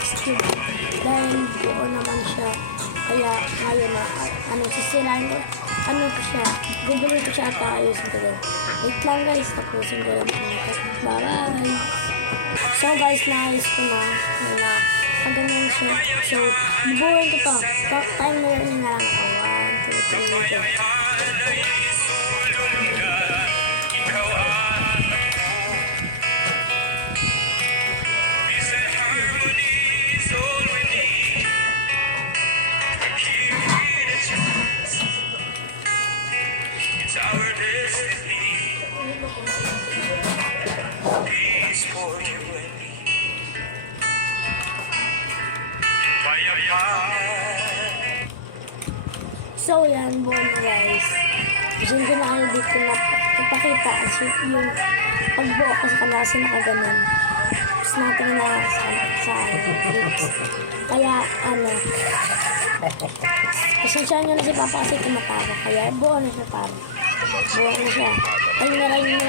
Rubik's Cube. Dahil buo naman siya. Kaya ngayon na, sisirain ko. Siya. Gugulin ko siya at ayusin ko din. Wait lang guys, tapusin ko lang po. Bye-bye! So guys, naayos ko na. Ganyan siya. So, bubuhin ko to. Timer na lang ako. 1, 2, 3, go. So yan, buo na guys. Diyan ko na edit ko na ipakita yung pagbuo ko sa kanila kasi nakaganon. Tapos natin na sa clips. Kaya pasensyahan nyo na si Papa kasi tumatawa. Kaya buo na siya para. Buo na siya. Ay, maraming